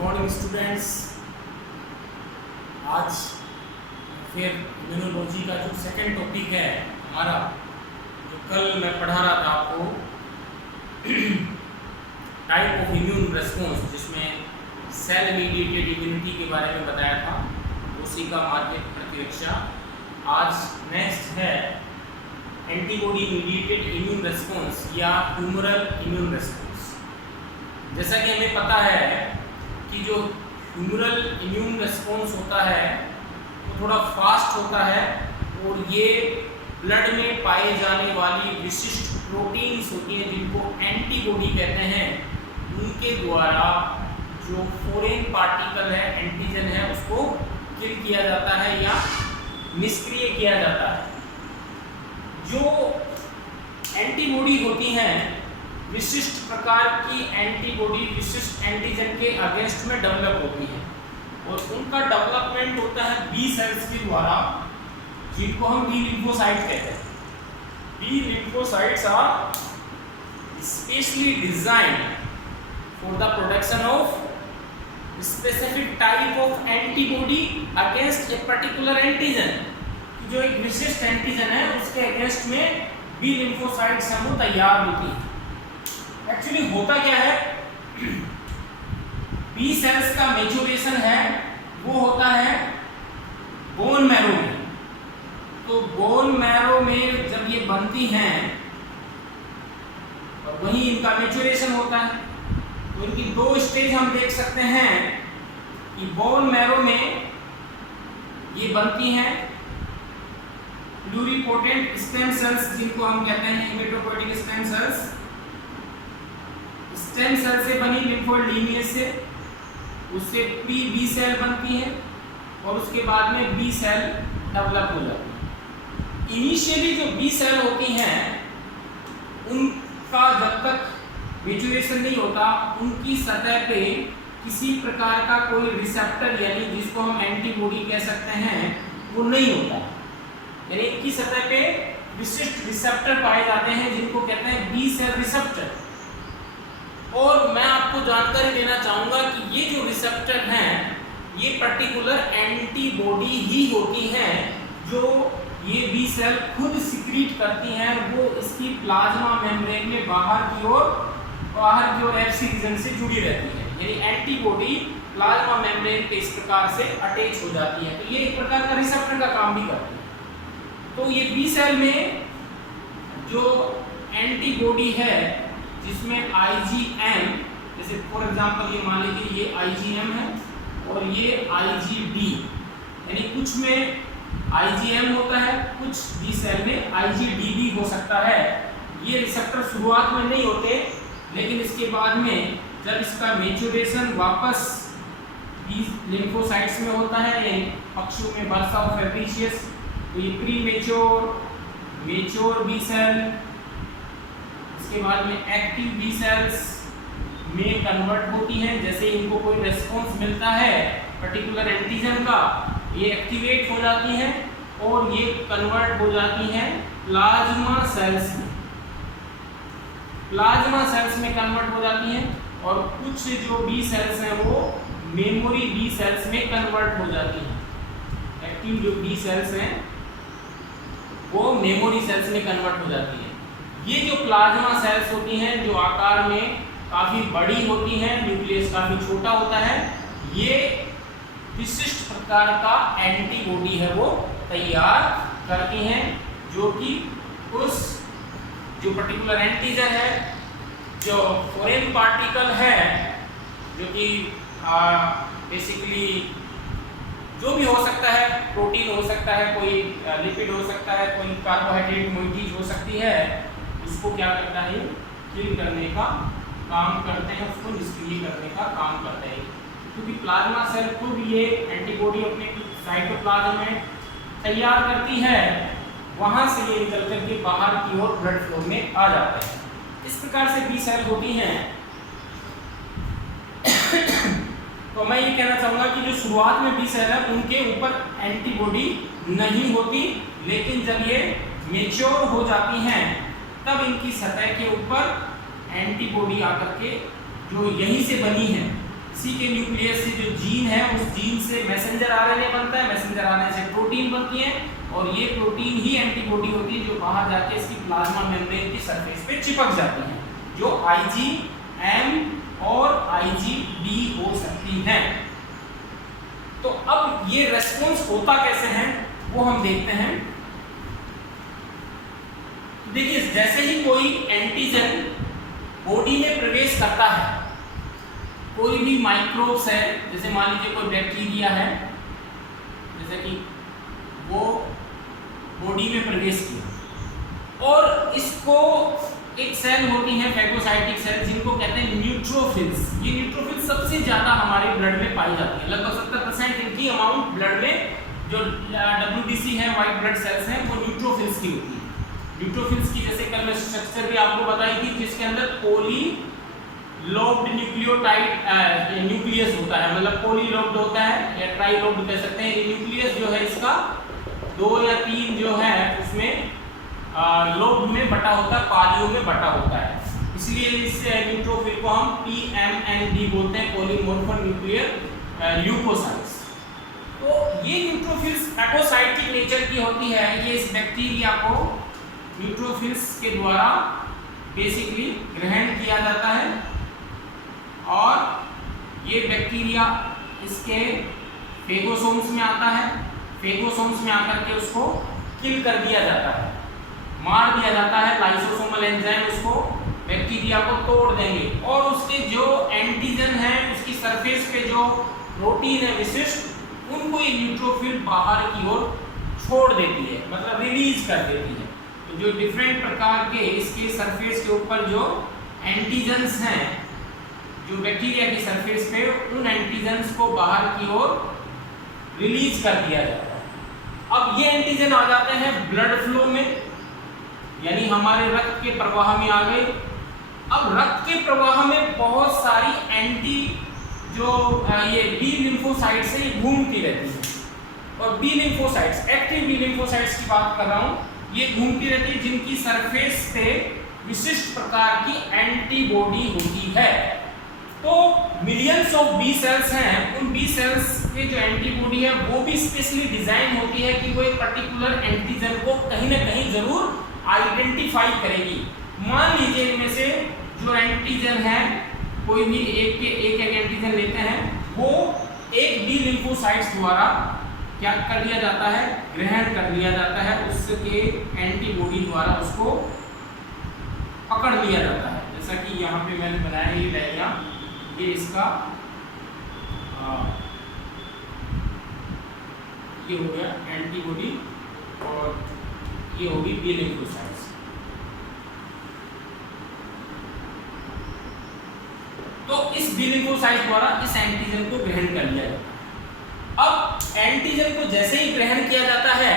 Morning students. आज फिर immunology का जो सेकंड टॉपिक है हमारा, जो कल मैं पढ़ा रहा था आपको, टाइप ऑफ इम्यून रेस्पॉन्स, जिसमें सेल मीडिएटेड इम्यूनिटी के बारे में बताया था, उसी का माध्यम प्रतिरक्षा। आज नेक्स्ट है एंटीबॉडी मीडिएटेड इम्यून रेस्पॉन्स या ह्यूमरल इम्यून रेस्पॉन्स। जैसा कि हमें पता है कि जो ह्यूमरल इम्यून रेस्पॉन्स होता है वो थोड़ा फास्ट होता है और ये ब्लड में पाए जाने वाली विशिष्ट प्रोटीन्स होती हैं जिनको एंटीबॉडी कहते हैं, उनके द्वारा जो फॉरेन पार्टिकल है, एंटीजन है, उसको किल किया जाता है या निष्क्रिय किया जाता है। जो एंटीबॉडी होती हैं, विशिष्ट प्रकार की एंटीबॉडी विशिष्ट एंटीजन के अगेंस्ट में डेवलप होती है और उनका डेवलपमेंट होता है बी सेल्स के द्वारा, जिनको हम बी लिम्फोसाइट्स कहते हैं। B lymphocytes are specially designed for the production of specific type of antibody against a particular antigen. जो एक विशिष्ट एंटीजन है उसके अगेंस्ट में बी लिम्फोसाइट्स हैं वो तैयार होती है। एक्चुअली होता क्या है, बी सेल्स का मैच्योरेशन है वो होता है बोन मैरो में। तो बोन मैरो में जब ये बनती हैं और वहीं इनका मैच्योरेशन होता है, तो इनकी दो स्टेज हम देख सकते हैं कि बोन मैरो में ये बनती हैं प्लूरिपोटेंट स्टेम सेल्स, जिनको हम कहते हैं haematopoietic stem cells. Stem cell से बनी लिम्फोइड लीनिएज से, उससे बी सेल बनती है और उसके बाद में बी सेल डेवलप हो जाती है। इनिशियली जो बी सेल होती हैं उनका जब तक मैच्योरेशन नहीं होता, उनकी सतह पे किसी प्रकार का कोई रिसेप्टर यानी जिसको हम एंटीबॉडी कह सकते हैं वो नहीं होता। यानी इनकी सतह पे विशिष्ट रिसेप्टर पाए जाते हैं जिनको कहते हैं बी सेल रिसेप्टर। और मैं आपको जानकारी देना चाहूँगा कि ये जो रिसेप्टर हैं ये पर्टिकुलर एंटीबॉडी ही होती हैं जो ये बी सेल खुद सिक्रीट करती हैं। वो इसकी प्लाज्मा मेम्ब्रेन में बाहर की ओर एफसी रीजन से जुड़ी रहती है, यानी एंटीबॉडी प्लाज्मा मेम्ब्रेन पे इस प्रकार से अटैच हो जाती है। तो ये एक प्रकार का रिसेप्टर का काम भी करती है। तो ये बी सेल में जो एंटीबॉडी है जिसमें IgM, जैसे फॉर एग्जांपल ये मान लीजिए ये IgM है और ये IgD, यानी कुछ में IgM होता है, कुछ बी सेल में IgD भी हो सकता है। ये रिसेप्टर शुरुआत में नहीं होते, लेकिन इसके बाद में जब इसका मैच्योरेशन वापस बी लिम्फोसाइट्स में होता है, यानी पक्षियों में बर्सा ऑफ फैब्रिशियस, तो ये प्री मेच्योर बी सेल, इसके बाद में एक्टिव बी सेल्स में कन्वर्ट होती हैं। जैसे इनको कोई रेस्पॉन्स मिलता है पर्टिकुलर एंटीजन का, ये एक्टिवेट हो जाती हैं और ये कन्वर्ट हो जाती हैं प्लाज्मा सेल्स में। प्लाज्मा सेल्स में कन्वर्ट हो जाती हैं और कुछ जो बी सेल्स हैं वो मेमोरी बी सेल्स में कन्वर्ट हो जाती हैं। एक्टिव जो बी सेल्स हैं वो मेमोरी सेल्स में कन्वर्ट हो जाती है। ये जो प्लाज्मा सेल्स होती हैं जो आकार में काफ़ी बड़ी होती हैं, न्यूक्लियस काफ़ी छोटा होता है, ये विशिष्ट प्रकार का एंटीबॉडी है वो तैयार करती हैं, जो कि उस जो पर्टिकुलर एंटीजन है, जो फॉरेन पार्टिकल है, जो कि बेसिकली जो भी हो सकता है, प्रोटीन हो सकता है, कोई लिपिड हो सकता है, कोई कार्बोहाइड्रेट मोइटीज हो सकती है, उसको क्या करता है, किल करने का काम करते हैं, उसको निष्क्रिय करने का काम करते हैं। क्योंकि प्लाज्मा सेल खुद ये एंटीबॉडी अपने साइटोप्लाज्म में तैयार करती है, वहां से ये निकल करके बाहर की ओर ब्लड फ्लो में आ जाता है। इस प्रकार से बी सेल होती हैं। तो मैं ये कहना चाहूँगा कि जो शुरुआत में बी सेल है उनके ऊपर एंटीबॉडी नहीं होती, लेकिन जब ये मेच्योर हो जाती हैं तब इनकी सतह के ऊपर एंटीबॉडी आकर के जो यहीं से बनी है इसी के न्यूक्लियस से जो जीन है उस जीन से मैसेंजर आरएनए बनता है, मैसेंजर आरएनए से प्रोटीन बनती है और ये प्रोटीन ही एंटीबॉडी होती है जो बाहर जाके इसकी प्लाज्मा मेम्ब्रेन की सरफेस पे चिपक जाती है, जो IgM और IgD हो सकती है। तो अब ये रेस्पॉन्स होता कैसे है वो हम देखते हैं। देखिए, जैसे ही कोई एंटीजन बॉडी में प्रवेश करता है, कोई भी माइक्रोब्स है, जैसे मान लीजिए कोई बैक्टीरिया है, जैसे कि वो बॉडी में प्रवेश किया और इसको एक सेल होती है फैगोसाइटिक सेल जिनको कहते हैं न्यूट्रोफिल्स। ये न्यूट्रोफिल्स सबसे ज्यादा हमारे ब्लड में पाई जाती है, लगभग 70% इनकी अमाउंट ब्लड में जो WBC है, व्हाइट ब्लड सेल्स हैं, वो न्यूट्रोफिल्स की होती है। न्यूट्रोफिल्स की जैसे कल मैं स्ट्रक्चर भी आपको बताई थी, जिसके अंदर पोली लोब्ड न्यूक्लियोटाइड न्यूक्लियस होता है, मतलब पोलीलोब्ड होता है या ट्राइलोब्ड कह सकते हैं। ये न्यूक्लियस जो है इसका 2 या 3 जो है उसमें लोब में बटा होता है, पालियों में बटा होता है, इसलिए इस न्यूट्रोफिल को हम PMND बोलते हैं, पॉलीमॉर्फो न्यूक्लियर ल्यूकोसाइट्स। तो ये न्यूट्रोफिल्स फैगोसाइटिक नेचर की होती है। ये इस बैक्टीरिया को न्यूट्रोफिल्स के द्वारा बेसिकली ग्रहण किया जाता है और ये बैक्टीरिया इसके फेगोसोम्स में आता है। फेगोसोम्स में आकर के उसको किल कर दिया जाता है, मार दिया जाता है। लाइसोसोमल एंजाइम उसको बैक्टीरिया को तोड़ देंगे और उसके जो एंटीजन है, उसकी सरफेस पे जो प्रोटीन है विशिष्ट, उनको ये न्यूट्रोफिल बाहर की ओर छोड़ देती है, मतलब रिलीज कर देती है। तो जो डिफरेंट प्रकार के इसके सरफेस के ऊपर जो एंटीजन्स हैं, जो बैक्टीरिया की सरफेस पे, उन एंटीजन्स को बाहर की ओर रिलीज कर दिया जाता है। अब ये एंटीजन आ जाते हैं ब्लड फ्लो में, यानी हमारे रक्त के प्रवाह में आ गए। अब रक्त के प्रवाह में बहुत सारी एंटी जो ये बी लिम्फोसाइट्स है, ये घूमती रहती है और B lymphocytes, active B lymphocytes की बात कर रहा हूँ, ये घूमती रहती है जिनकी सरफेस पे विशिष्ट प्रकार की एंटीबॉडी होती है। तो मिलियंस ऑफ बी सेल्स हैं, उन बी सेल्स के जो एंटीबॉडी है वो भी स्पेशली डिजाइन होती है कि वो एक पर्टिकुलर एंटीजन को कहीं ना कहीं जरूर आइडेंटिफाई करेगी। मान लीजिए इनमें से जो एंटीजन है, कोई भी एक एंटीजन लेते हैं, वो एक बी लिम्फोसाइट्स द्वारा क्या कर लिया जाता है, ग्रहण कर लिया जाता है, उसके एंटीबॉडी द्वारा उसको पकड़ लिया जाता है। जैसा कि यहाँ पे मैंने बनाया ये डायग्राम, ये इसका ये हो गया एंटीबॉडी और ये होगी बी लिम्फोसाइट्स। तो इस बी लिम्फोसाइट द्वारा इस एंटीजन को ग्रहण कर लिया जाता है। अब एंटीजन को जैसे ही ग्रहण किया जाता है,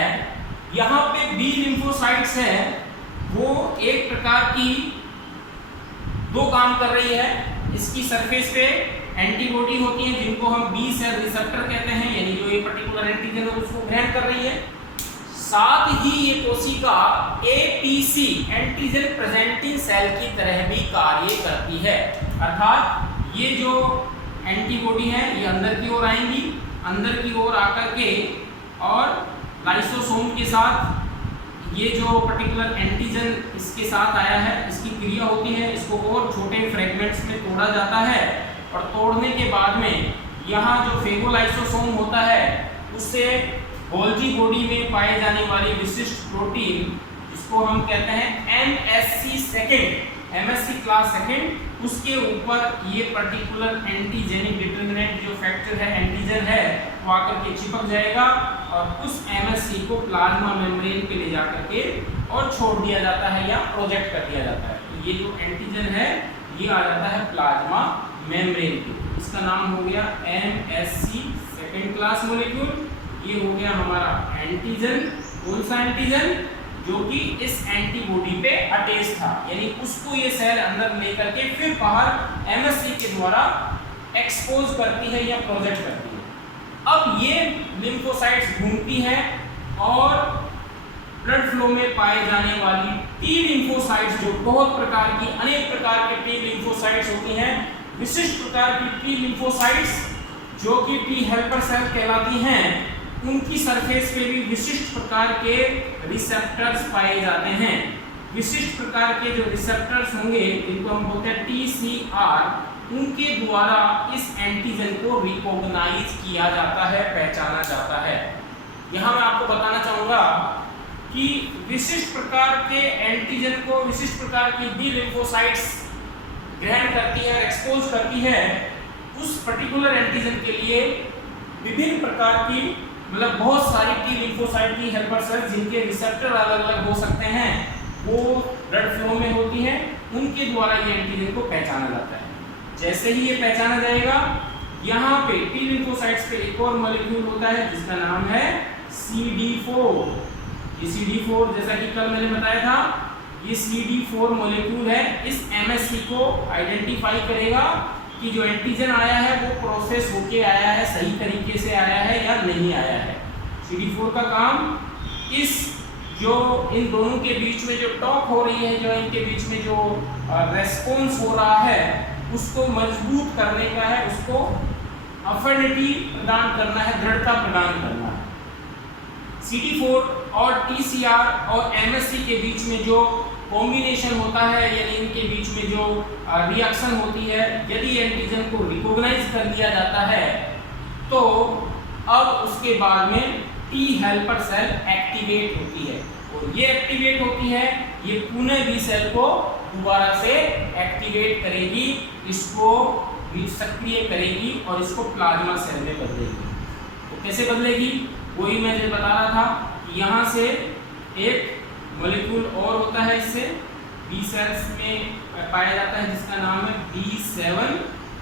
यहाँ पे बी लिम्फोसाइट्स है, वो एक प्रकार की दो काम कर रही है। इसकी सरफेस पे एंटीबॉडी होती है जिनको हम बी सेल रिसेप्टर कहते हैं, यानी जो ये पर्टिकुलर एंटीजन है उसको ग्रहण कर रही है। साथ ही ये कोशिका APC एंटीजन प्रेजेंटिंग सेल की तरह भी कार्य करती है, अर्थात ये जो एंटीबॉडी है ये अंदर की ओर आएंगी, अंदर की ओर आकर के और लाइसोसोम के साथ ये जो पर्टिकुलर एंटीजन इसके साथ आया है, इसकी क्रिया होती है, इसको और छोटे फ्रेगमेंट्स में तोड़ा जाता है और तोड़ने के बाद में यहाँ जो फेगोलाइसोसोम होता है उससे गोल्जी बॉडी में पाए जाने वाली विशिष्ट प्रोटीन, जिसको हम कहते हैं MSC क्लास सेकेंड, उसके ऊपर ये पर्टिकुलर एंटीजेनिक डिटरमिनेंट जो फैक्टर है, एंटीजन है, वो आकर के चिपक जाएगा और उस MSC को प्लाज्मा मेम्ब्रेन पे ले जाकर के और छोड़ दिया जाता है या प्रोजेक्ट कर दिया जाता है। तो ये जो एंटीजन है ये आ जाता है प्लाज्मा मेम्ब्रेन पे, इसका नाम हो गया MSC सेकेंड क्लास मॉलिक्यूल। ये हो गया हमारा एंटीजन। कौन सा एंटीजन? जो कि इस एंटीबॉडी पे अटैच था, यानी उसको ये सेल अंदर लेकर के फिर बाहर MSC के द्वारा एक्सपोज करती है या प्रोजेक्ट करती है। अब ये लिम्फोसाइट्स घूमती हैं और ब्लड फ्लो में पाए जाने वाली टी लिम्फोसाइट्स, जो बहुत प्रकार की अनेक प्रकार के टी लिम्फोसाइट्स होती हैं, विशिष्ट प्रकार की टी लिम्फोसाइट्स जो कि टी हेल्पर सेल कहलाती हैं, उनकी सरफेस पे भी विशिष्ट प्रकार के रिसेप्टर्स पाए जाते हैं। विशिष्ट प्रकार के जो रिसेप्टर्स होंगे जिनको हम बोलते हैं TCR, उनके द्वारा इस एंटीजन को रिकॉग्नाइज किया जाता है, पहचाना जाता है। यहाँ मैं आपको बताना चाहूँगा कि विशिष्ट प्रकार के एंटीजन को विशिष्ट प्रकार की डी लिम्फोसाइट्स ग्रहण करती है, एक्सपोज करती है। उस पर्टिकुलर एंटीजन के लिए विभिन्न प्रकार की मतलब बहुत सारी टी लिम्फोसाइट की हेल्पर सेल्स जिनके रिसेप्टर अलग अलग हो सकते हैं, वो ब्लड फ्लो में होती हैं, उनके द्वारा ये एंटीजन को पहचाना जाता है। जैसे ही ये पहचाना जाएगा, यहाँ पे टी लिम्फोसाइट्स पे एक और मॉलिक्यूल होता है जिसका नाम है CD4। ये CD4 जैसा कि कल मैंने बताया था, ये CD4 मॉलिक्यूल है, इस MSC को आइडेंटिफाई करेगा कि जो एंटीजन आया है वो प्रोसेस होके आया है, सही तरीके से आया है या नहीं आया है। CD4 का काम इस जो इन दोनों के बीच में जो टॉक हो रही है, जो इनके बीच में जो रेस्पॉन्स हो रहा है, उसको मजबूत करने का है, उसको अफिनिटी प्रदान करना है, दृढ़ता प्रदान करना है। CD4 और TCR और MSC के बीच में जो कॉम्बिनेशन होता है, यानी इनके बीच में जो रिएक्शन होती है, यदि एंटीजन को रिकॉग्नाइज कर दिया जाता है तो अब उसके बाद में टी हेल्पर सेल एक्टिवेट होती है, और ये एक्टिवेट होती है, ये पुनः बी सेल को दोबारा से एक्टिवेट करेगी, इसको सक्रिय करेगी और इसको प्लाज्मा सेल में बदलेगी। तो कैसे बदलेगी, वही मैं जो बता रहा था कि यहाँ से एक मॉलिक्यूल और होता है, इससे बी सेल्स में पाया जाता है जिसका नाम है B7,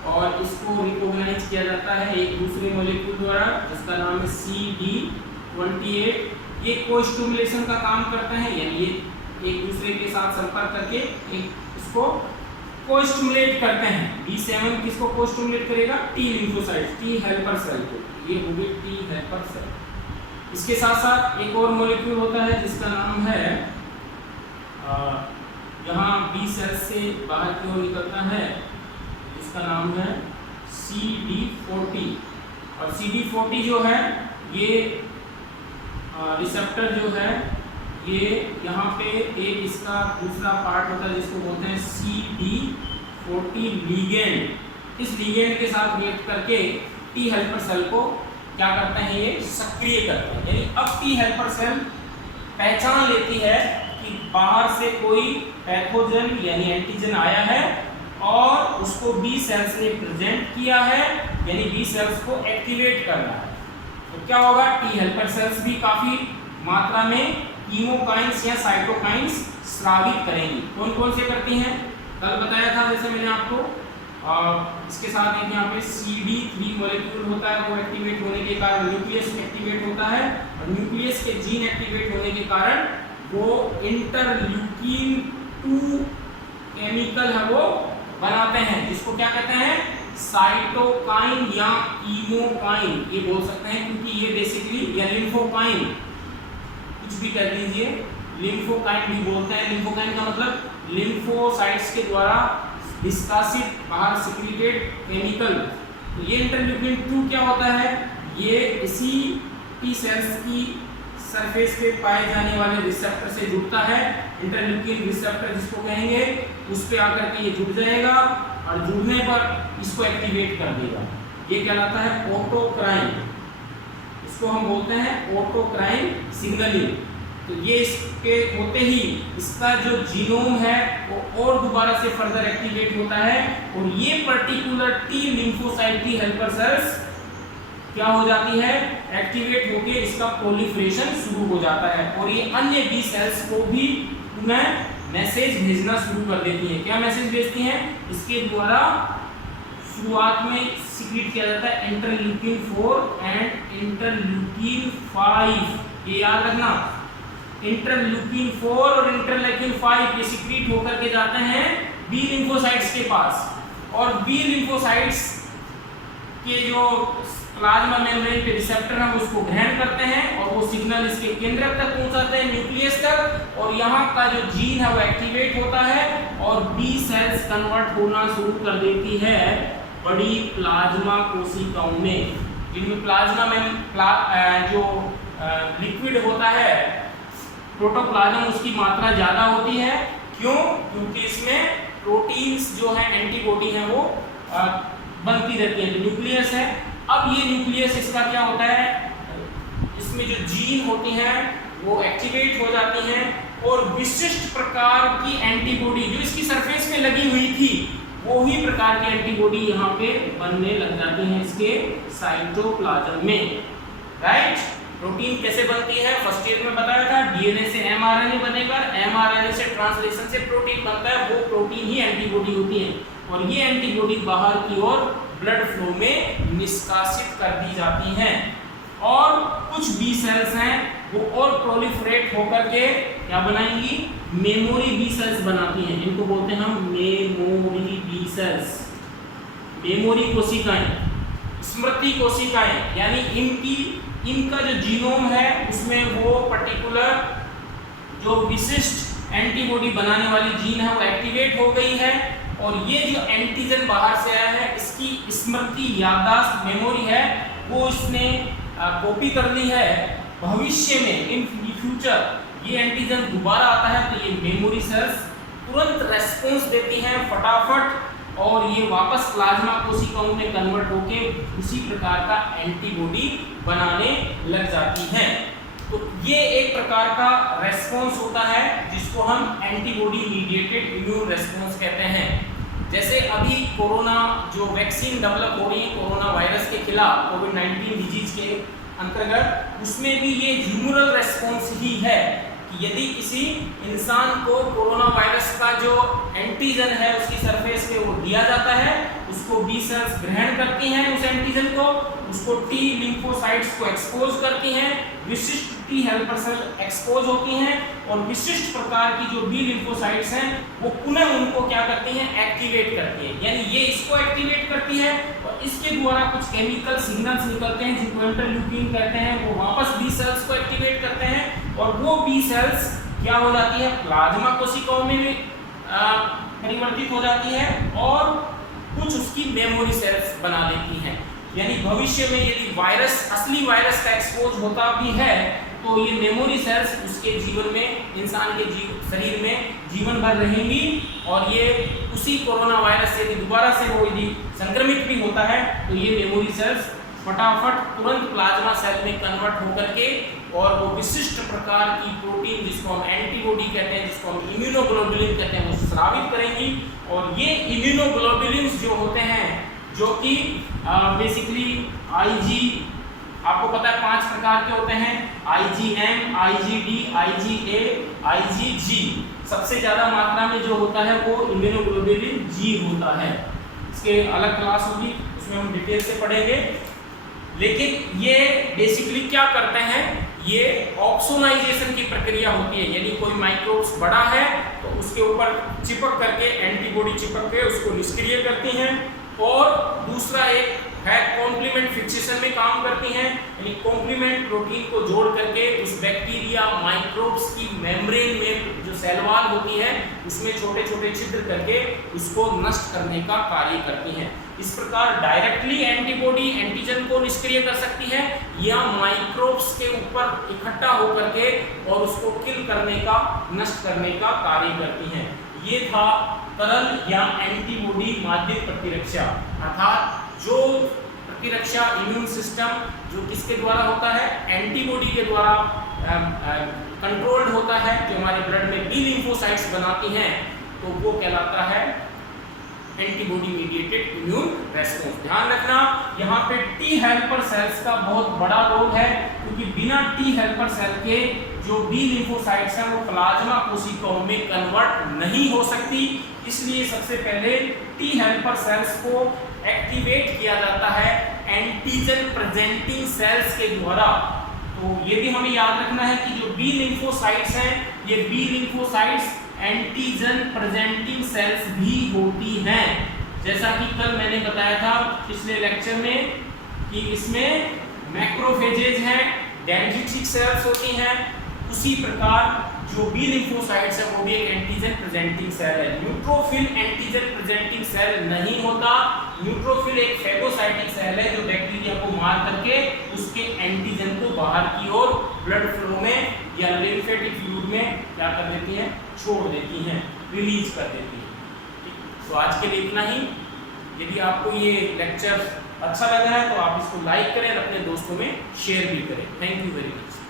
और इसको रिकॉग्नाइज किया जाता है एक दूसरे मॉलिक्यूल द्वारा जिसका नाम है CD28। ये को-स्टिमुलेशन का काम करते हैं, यानी ये एक दूसरे के साथ संपर्क करके इसको को-स्टिमुलेट करते हैं। B7 किसको को-स्टिमुलेट करेगा, T lymphocyte, T helper cell को। ये हो गई टी हेल्पर सेल। इसके साथ साथ एक और मॉलिक्यूल होता है जिसका नाम है यहाँ बी सेल से बाहर की ओर निकलता है, इसका नाम है CD40। और CD40 जो है ये रिसेप्टर जो है, ये यहाँ पे एक इसका दूसरा पार्ट होता है जिसको बोलते हैं CD40 लिगेंड। इस लिगेंड के साथ रिएक्ट करके टी हेल्पर सेल को क्या करते हैं, ये सक्रिय करते हैं। यानी अब टी हेल्पर सेल पहचान लेती है कि बाहर से कोई पैथोजन यानी एंटीजन आया है और उसको बी सेल्स ने प्रेजेंट किया है, यानी बी सेल्स को एक्टिवेट करना है। तो क्या होगा, टी हेल्पर सेल्स भी काफी मात्रा में कीमोकाइंस या साइटोकाइंस स्रावित करेंगी। कौन कौन से करती हैं, कल बताया था जैसे मैंने आपको। इसके साथ एक यहाँ पे CD3 मॉलिक्यूल होता है, वो एक्टिवेट होने के कारण न्यूक्लियस एक्टिवेट होता है, और न्यूक्लियस के जीन एक्टिवेट होने के कारण वो इंटरल्यूकिन 2 केमिकल है वो बनाते हैं, जिसको क्या कहते हैं, साइटोकाइन या कीमोकाइन ये बोल सकते हैं, क्योंकि ये बेसिकली या लिम्फोकाइन कुछ भी कर लीजिए, लिम्फोकाइन भी बोलते हैं। लिम्फोकाइन का मतलब लिम्फोसाइट्स के द्वारा निष्कासित बाहर सिक्रीटेड केमिकल। तो ये इंटरल्यूकिन 2 क्या होता है, ये इसी टी सेल्स की सरफेस पे पाए जाने वाले रिसेप्टर से जुड़ता है। इंटरल्यूकिन रिसेप्टर जिसको कहेंगे, उस पे आकर के ये जुड़ जाएगा और जुड़ने पर इसको एक्टिवेट कर देगा। ये कहलाता है ऑटोक्राइन, इसको हम बोलते हैं ऑटोक्राइन सिग्नलिंग। तो ये इसके होते ही इसका जो जीनोम है वो और दोबारा से फर्दर एक्टिवेट होता है, और ये पर्टिकुलर टी लिम्फोसाइट की हेल्पर सेल्स क्या हो जाती है, एक्टिवेट होके इसका प्रोलिफरेशन शुरू हो जाता है, और ये अन्य बी सेल्स को भी पुनः मैसेज भेजना शुरू कर देती है। क्या मैसेज भेजती हैं, इसके द्वारा शुरुआत में सिक्रीट किया जाता है इंटरल्यूकिन 4 एंड इंटरल्यूकिन 5। ये याद रखना, इंटरल्यूकिन 4 और इंटरल्यूकिन 5 ये सिक्रीट होकर के जाते हैं बी लिम्फोसाइट्स के पास, और बी लिम्फोसाइट्स के जो प्लाज्मा मेम्ब्रेन पे रिसेप्टर हैं उसको ग्रहण करते हैं और वो सिग्नल इसके केंद्रक तक पहुंचाते हैं, न्यूक्लियस तक, और यहाँ का जो जीन है वो एक्टिवेट होता है और बी सेल्स कन्वर्ट होना शुरू कर देती है बड़ी प्लाज्मा कोशिकाओं में, जिनमें प्लाज्मा में जो लिक्विड होता है प्रोटोप्लाज्म उसकी मात्रा ज्यादा होती है। क्यों? क्योंकि इसमें प्रोटीन्स जो है एंटीबॉडी है वो बनती रहती है। न्यूक्लियस है, अब ये न्यूक्लियस इसका क्या होता है, इसमें जो जीन होती हैं वो एक्टिवेट हो जाती हैं और विशिष्ट प्रकार की एंटीबॉडी जो इसकी सरफेस पे लगी हुई थी वो ही प्रकार की एंटीबॉडी यहाँ पे बनने लग जाती हैं इसके साइटोप्लाज्म में। राइट? प्रोटीन कैसे बनती है फर्स्ट ईयर में बताया था, डीएनए से एमआरएनए बनेगा, एमआरएनए से ट्रांसलेशन से प्रोटीन बनता है, वो प्रोटीन ही एंटीबॉडी होती है और ये एंटीबॉडी बाहर की ओर ब्लड फ्लो में निष्कासित कर दी जाती हैं। और कुछ बी सेल्स हैं वो और प्रोलिफरेट होकर के क्या बनाएंगी, मेमोरी बी सेल्स बनाती हैं, इनको बोलते हैं हम मेमोरी बी सेल्स। मेमोरी कोशिकाएं, स्मृति कोशिकाएं, यानी इनका जो जीनोम है उसमें वो पर्टिकुलर जो विशिष्ट एंटीबॉडी बनाने वाली जीन है वो एक्टिवेट हो गई है और ये जो एंटीजन बाहर से आया है इसकी स्मृति याददाश्त मेमोरी है वो इसने कॉपी कर ली है। भविष्य में इन फ्यूचर ये एंटीजन दोबारा आता है तो ये मेमोरी सेल्स तुरंत रेस्पॉन्स देती हैं फटाफट और ये वापस प्लाज्मा कोशिकाओं में कन्वर्ट होके उसी प्रकार का एंटीबॉडी बनाने लग जाती हैं। तो ये एक प्रकार का रेस्पॉन्स होता है जिसको हम एंटीबॉडी मीडिएटेड इम्यून रेस्पॉन्स कहते हैं। जैसे अभी कोरोना जो वैक्सीन डेवलप हो रही है कोरोना वायरस के खिलाफ कोविड-19 डिजीज के अंतर्गत, उसमें भी ये ह्यूमरल रेस्पॉन्स ही है कि यदि किसी इंसान को कोरोना वायरस का जो एंटीजन है उसकी सरफेस पे वो दिया जाता है, उसको बी सेल्स ग्रहण करती हैं उस एंटीजन को, उसको टी लिम्फोसाइट्स को एक्सपोज करती हैं, विशिष्ट टी हेल्पर सेल एक्सपोज होती हैं और विशिष्ट प्रकार की जो बी लिम्फोसाइट्स हैं वो पुनः उनको क्या करती हैं, एक्टिवेट करती हैं। यानी ये इसको एक्टिवेट करती है और इसके द्वारा कुछ केमिकल सिग्नल्स निकलते हैं जिनको इंटरल्यूकिन कहते हैं, वो वापस बी सेल्स को एक्टिवेट करते हैं और वो बी सेल्स क्या हो जाती है, प्लाज्मा कोशिकाओं में परिवर्तित हो जाती है और कुछ उसकी मेमोरी सेल्स बना देती हैं। यानी भविष्य में यदि वायरस असली वायरस का एक्सपोज होता भी है तो ये मेमोरी सेल्स उसके जीवन में इंसान के शरीर में जीवन भर रहेंगी और ये उसी कोरोना वायरस से दोबारा से वो यदि संक्रमित भी होता है तो ये मेमोरी सेल्स फटाफट तुरंत प्लाज्मा सेल में कन्वर्ट होकर के और वो विशिष्ट प्रकार की प्रोटीन जिसको हम एंटीबॉडी कहते हैं, जिसको हम इम्यूनोग्लोबुलिन कहते हैं, वो स्रावित करेंगी और ये इम्यूनोग्लोबुलिन्स जो होते हैं जो कि बेसिकली आईजी, आपको पता है 5 प्रकार के होते हैं, आईजीएम, आईजीडी, आईजीए, आईजीजी। सबसे ज्यादा मात्रा में जो होता है वो इम्यूनोग्लोबुलिन जी होता है। इसके अलग क्लास होगी उसमें हम डिटेल से पढ़ेंगे। लेकिन ये बेसिकली क्या करते हैं, ये ऑक्सोनाइजेशन की प्रक्रिया होती है, यानी कोई माइक्रोब्स बड़ा है तो उसके ऊपर चिपक करके एंटीबॉडी चिपक के उसको निष्क्रिय करती हैं और दूसरा एक है कॉम्प्लीमेंट फिक्सेशन में काम करती हैं, यानी कॉम्प्लीमेंट प्रोटीन को जोड़ करके उस बैक्टीरिया माइक्रोब्स की मेम्ब्रेन में जो सेल वॉल होती है उसमें छोटे छोटे छिद्र करके उसको नष्ट करने का कार्य करती हैं। इस प्रकार डायरेक्टली एंटीबॉडी एंटीजन को निष्क्रिय कर सकती है या माइक्रोब्स के ऊपर इकट्ठा होकर के और उसको किल करने का, नष्ट करने का कार्य करती हैं। ये था तरल या एंटीबॉडी माध्यम प्रतिरक्षा, अर्थात जो प्रतिरक्षा इम्यून सिस्टम जो किसके द्वारा होता है, एंटीबॉडी के द्वारा कंट्रोल्ड होता है, जो हमारे ब्लड में बी लिम्फोसाइट्स बनाती हैं, तो वो कहलाता है एंटीबॉडी मीडिएटेड इम्यून रेस्पॉन्स। ध्यान रखना यहाँ पे टी हेल्पर सेल्स का बहुत बड़ा रोल है क्योंकि बिना टी हेल्पर सेल के जो बी लिम्फोसाइट्स हैं वो प्लाज्मा कोशिकाओं में कन्वर्ट नहीं हो सकती, इसलिए सबसे पहले टी हेल्पर सेल्स को एक्टिवेट किया जाता है एंटीजन प्रेजेंटिंग सेल्स के द्वारा। तो ये भी हमें याद रखना है कि जो बी लिम्फोसाइट्स हैं ये B lymphocytes antigen presenting cells भी होती हैं। जैसा कि कल मैंने बताया था पिछले लेक्चर में कि इसमें मैक्रोफेजेज हैं, डेंड्रिटिक सेल्स होती हैं, उसी प्रकार जो बी लिम्फोसाइट्स है वो भी एक एंटीजन प्रेजेंटिंग सेल है। न्यूट्रोफिल एंटीजन प्रेजेंटिंग सेल नहीं होता। न्यूट्रोफिल एक फेगोसाइटिक सेल है जो बैक्टीरिया को मार करके उसके एंटीजन को बाहर की ओर ब्लड फ्लो में या लिम्फेटिक फ्लूइड में क्या कर देती है, छोड़ देती हैं, रिलीज कर देती है। तो आज के लिए इतना ही। यदि आपको ये लेक्चर अच्छा लगा है तो आप इसको लाइक करें और अपने दोस्तों में शेयर भी करें। Thank you very much.